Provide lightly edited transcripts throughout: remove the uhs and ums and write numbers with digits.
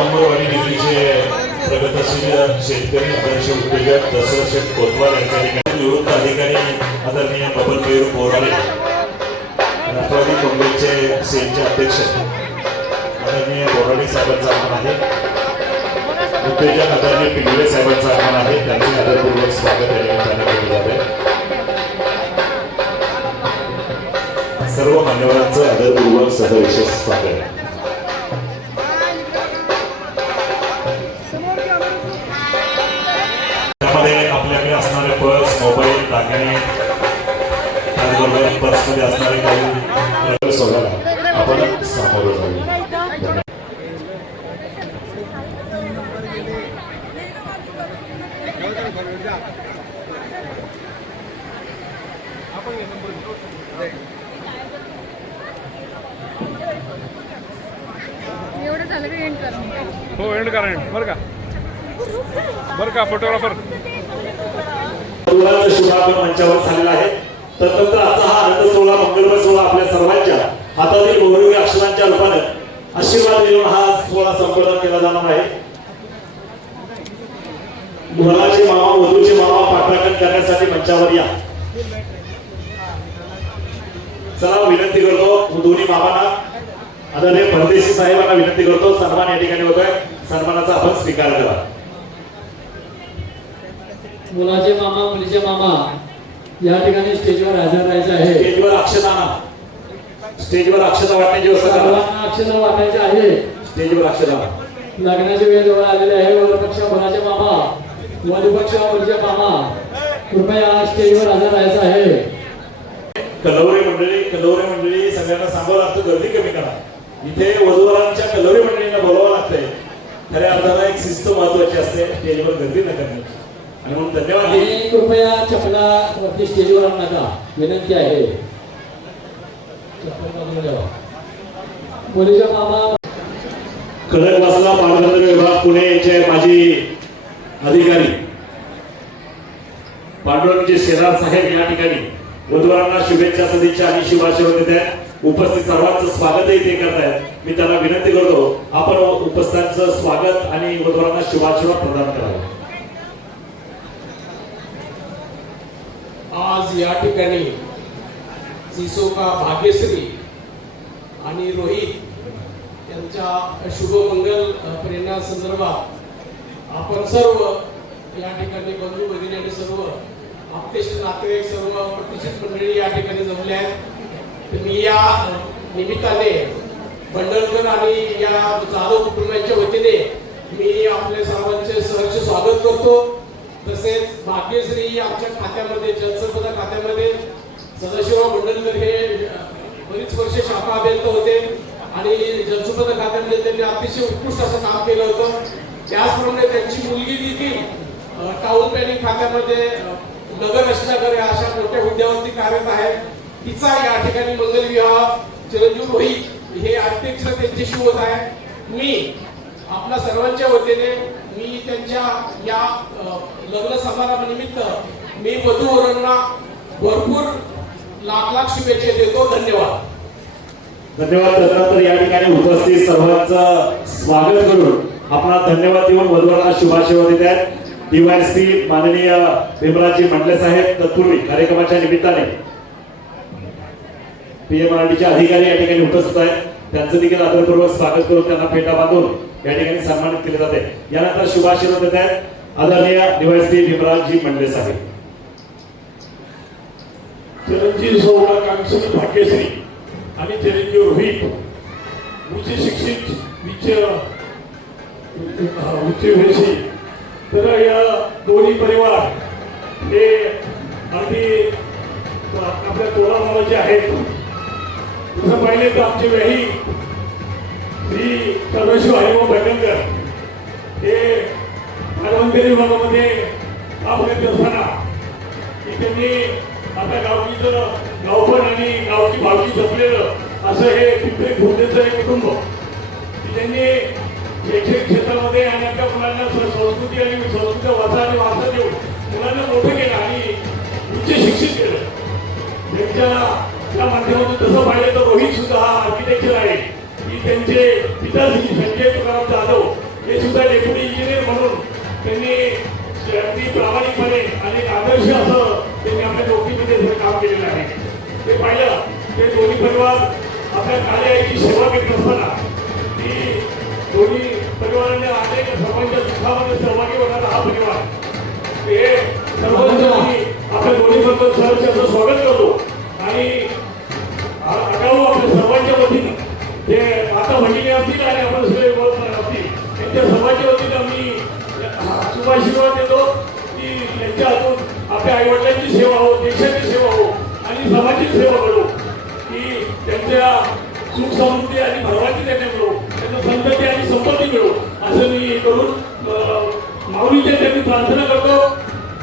अंबरवाडी निधीचे प्रगतशील शेतकरी आदर्श उद्योजक दशरथ शेठ कोतवाल यांच्या ठिकाणी निवृत्त अधिकारी आदरणीय बबन मयूर बोराडे, राष्ट्रवादी काँग्रेसचे सेलचे अध्यक्ष आदरणीय बोराडे साहेबांचा आगमन आहे, उद्योजक आदरणीय पिंगळे साहेबांचा आगमन आहे, त्यांचे आदरपूर्वक स्वागत केले जाते। सर्व मान्यवरांचं आदरपूर्वक सहर्ष स्वागत। आपल्याकडे असणारे पर्स, मोबाईल, दागिने, त्याचबरोबर पर्समध्ये असणारे काही सोडायला आपण सामोरं जाऊया। हो एंड करा बरं का फोटोग्राफर शुभारंभ मंचावर झालेला आहे। तदनंतर आजचा हा आनंद सोहळा, मंगलमय सोहळा आपल्या सर्वांच्या हातातील गौरवी अक्षरांच्या रूपाने आशीर्वाद देऊन हा सोहळा संपन्न केला जाणार आहे। मुलाचे मामा, वधूचे मामा पाठराखण करण्यासाठी मंचावर या। चला विनंती करतो दोन्ही मामांना, आदरणीय परदेशी साहेबांना विनंती करतो, सन्मान या ठिकाणी होतोय, सन्मानाचा आपण स्वीकार करा। मुलाचे मामा, मुलीचे मामा या ठिकाणी स्टेजवर हजर राहायचे आहे। स्टेजवर अक्षता वाटण्याची व्यवस्था करा। अक्षता वाटायचे आहे, स्टेजवर अक्षता। लग्नाची वेळ जवळ आलेली आहे। वरपक्ष मुलाचे मामा, वधूपक्ष मुलीचे मामा कृपया स्टेजवर हजर राहायचं आहे। कलवरी मंडळी सगळ्यांना सांगावं लागतं, गर्दी कमी करा। इथे वधूवरांच्या कलवरी मंडळींना बोलावं लागतंय। खऱ्या अर्थानं एक शिस्त महत्वाची असते, स्टेजवर गर्दी न करणे। आणि म्हणून धन्यवाद। कृपया चपला वरती स्टेजवर आणू नका, विनंती आहे। मुलीचा मामा खडकवासला पाटबंधारे विभाग पुणे यांचे माजी अधिकारी पांडुरंगचे शेजार साहेब या ठिकाणी वधूवरांना शुभेच्छा, सदिच्छा आणि शुभाशीर्वाद देत आहेत। उपस्थित सर्वांचं स्वागतही ते करत आहेत। मी त्यांना विनंती करतो, आपण उपस्थितांचं स्वागत आणि वधूवरांना शुभाशीर्वाद प्रदान करावा। आज या ठिकाणी सिसोका भाग्यश्री आणि रोहित यांच्या शुभमंगल प्रेरणा संदर्भात आपण सर्व या ठिकाणी बंधू भगिनी आणि सर्व आपले नातेवाईक, सर्व प्रतिष्ठित मंडळी या ठिकाणी जमले आहेत। मी या निमित्ताने बंडलकर आणि या जाधव कुटुंबाच्या वतीने मी आपल्या सर्वांचे सहर्ष स्वागत करतो। तसेच भाग्यश्री आमच्या खात्यामध्ये, जलसंपदा खात्यामध्ये सदाशिवराव मंडलकर हे बरीच वर्ष शाखा अभियंता होते आणि जलसंपदा खात्यामध्ये त्यांनी अतिशय उत्कृष्ट असं काम केलं होतं। त्याचप्रमाणे त्यांची मुलगी देखील टाउन प्लॅनिंग खात्यामध्ये नगर रचनाकर अशा मोठ्या हुद्द्यावरती कार्यरत आहे। तिचा या ठिकाणी मंगल विवाह चिरंजीव रोहित हे अध्यक्ष त्यांच्याशी होत आहे। मी आपल्या सर्वांच्या वतीने मी त्यांच्या या लग्न समारंभानिमित्त मी वधूवरांना भरपूर लाख शुभेच्छा देतो। धन्यवाद। त्यानंतर या ठिकाणी उपस्थित सर्वांचं स्वागत करून आपला धन्यवाद देऊन वधूवरांना शुभाशीर्वाद देत आहेत डीवायएसपी माननीय भीमराजी मंडले साहेब। तत्पूर्वी कार्यक्रमाच्या निमित्ताने पीएमआरडीचे अधिकारी या ठिकाणी उपस्थित आहेत, त्यांचं देखील आदरपूर्वक स्वागत करून त्यांना फेटा बांधून या ठिकाणी सन्मानित केले जाते। यानंतर शुभाशीर्वाद देत आहेत आदरणीय डीवायएसपी भीमराजी मंडले साहेब। चिरंजीव सौला कांक्षी भाग्यश्री आणि चिरंजीव रोहित उच्च शिक्षित उच्च तर या दोन्ही परिवार हे अगदी आपल्या तोलामालाचे आहेत। तसं पाहिले तर आमचे वेळी श्री सदाशिव हरिभाऊ भटंकर हे पाटबंधारे विभागामध्ये काम करत असताना त्यांनी आता गावकीचं गावपण आणि गावची भावकी जपलेलं असं हे पिंपरी खुर्देचं एक कुटुंब त्यांनी शैक्षणिक क्षेत्रामध्ये आणि आपल्या मुलांना संस्कृती आणि संस्कृती वारसा देऊन मुलांना मोठं केलं आणि उच्च शिक्षित केलं। त्यांच्या माध्यमातून तसं पाहिलं तर रोहित सुद्धा हा आर्किटेक्चर आहे की त्यांचे पिता संजय तुकाराम जाधव आदर्श असं त्यांनी आपल्या नोकरीमध्ये काम केलेलं आहे. ते पाहिलं ते दोन्ही परिवार आपल्या कार्याची सेवा घेत असताना ती दोन्ही परिवारांनी अनेक सर्वांच्या दुःखामध्ये सहभागी होणारा हा परिवार हे सर्वांनी आपल्या दोन्ही बरोबर सहर्षाचं स्वागत करतो. आणि आगाऊ आपल्या सर्वांच्या वतीनं ते आता भगिनी असतील आणि आपण सगळे असतील त्यांच्या सर्वांच्या वतीनं आम्ही शुभाशीर्वाद देतो की त्यांच्या हातून आपल्या आईवडिलांची सेवा हो, देशाची सेवा हो आणि समाजाची सेवा करू की त्यांच्या सुख समृद्धी आणि भरवाची त्यांना मिळो, त्यांना संतती आणि संपत्ती मिळो असं मी करून माऊलीच्या त्यांनी प्रार्थना करतो.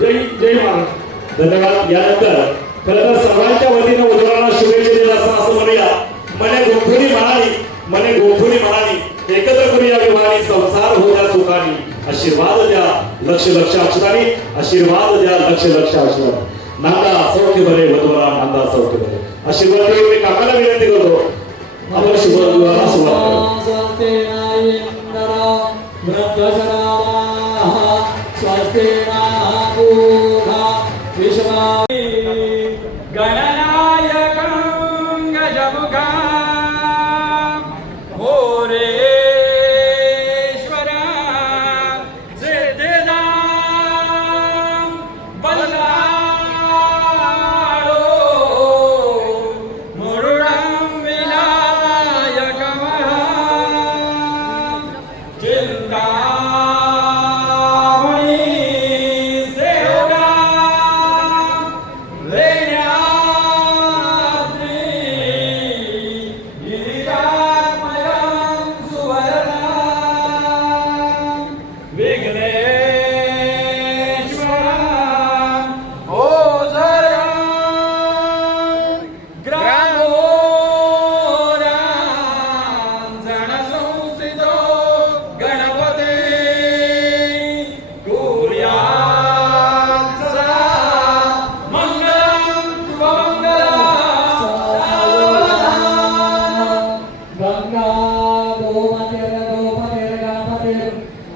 जय जय महाराज. धन्यवाद. यानंतर खरं तर सर्वांच्या वतीनं उज्ज्वलाला शुभेच्छा देत असं म्हणूया. मने गोठुनी म्हणाली एकत्र करूया विवाहानी, संसार हो द्या सुखानी, आशीर्वाद द्या लक्ष अक्षरांनी, आशीर्वाद द्या लक्ष अक्षरांनी. नांदा सौख्य बरे वधूला, नांदा सौख्य बरे. आशीर्वाद देऊन मी काकाला विनंती करतो आपण शुभ विवाहाला सुरुवात गणनायकं गजमुखं मोरेश्वरा सिद्धिदां बल्लाळो मुरुडं विनायकमहं चिन्तामणि सेवा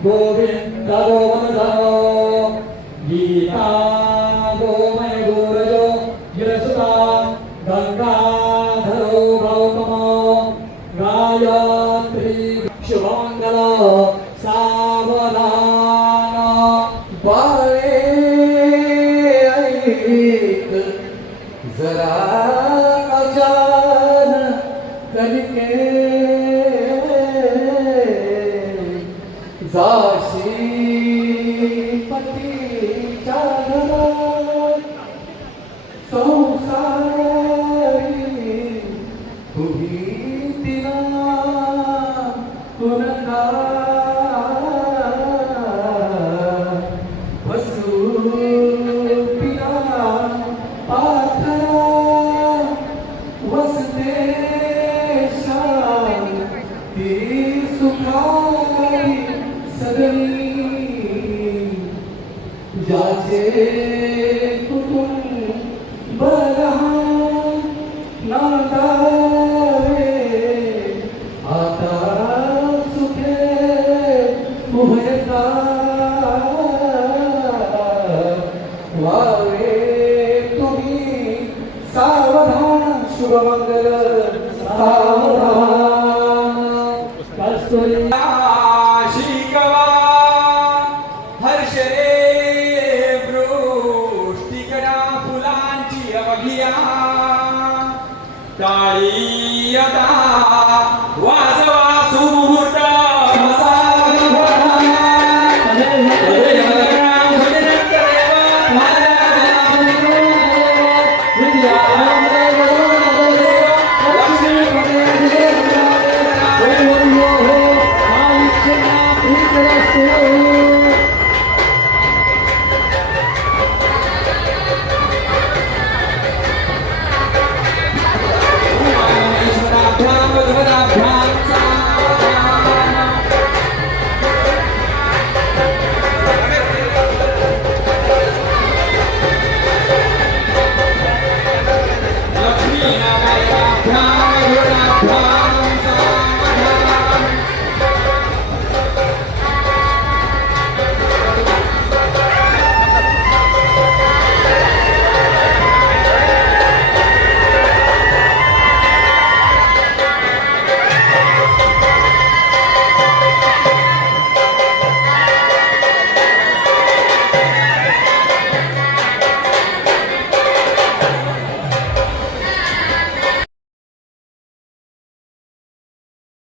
गोविंद गोवधनो गीता गोमय गोरजो गिरसुता गंगाधरो गौतमो गायत्री शुभमंगल सावधान बाळे ऐक जरा अजान कलिके जाशी पतीच्या घरात संसारी तुही तिला तुनका वसू पिला पाथरा वसते शांती सुखारी सगळी ज्याचे कुटुंब लहान नांदावे आता सुखे उभयता वावे तुम्ही सावधान शुभमंगल सावधान कस्तुरी शिकवा हर्षे वृष्टिकरा फुलांची अवघिया टाळी आता वाजवा